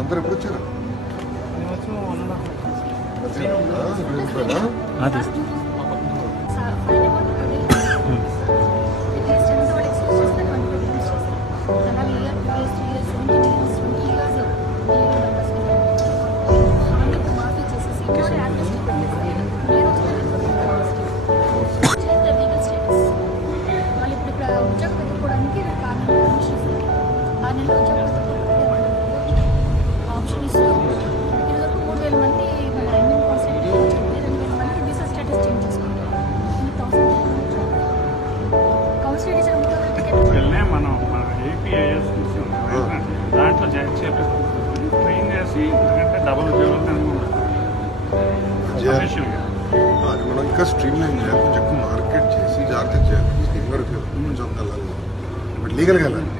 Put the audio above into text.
అందరు ఎప్పుడు వచ్చారు? మనం ఏపీఐఎస్ దాంట్లో జాయిన్ చేయాలి, ట్రైన్ చేసి ఎందుకంటే డబుల్ అది మనం ఇంకా స్ట్రీమ్ లైన్ చేయాలి, కొంచెం ఎక్కువ మార్కెట్ చేసి జాగ్రత్త చేయాలి. కొంచెం లీగల్గా వెళ్ళాలి.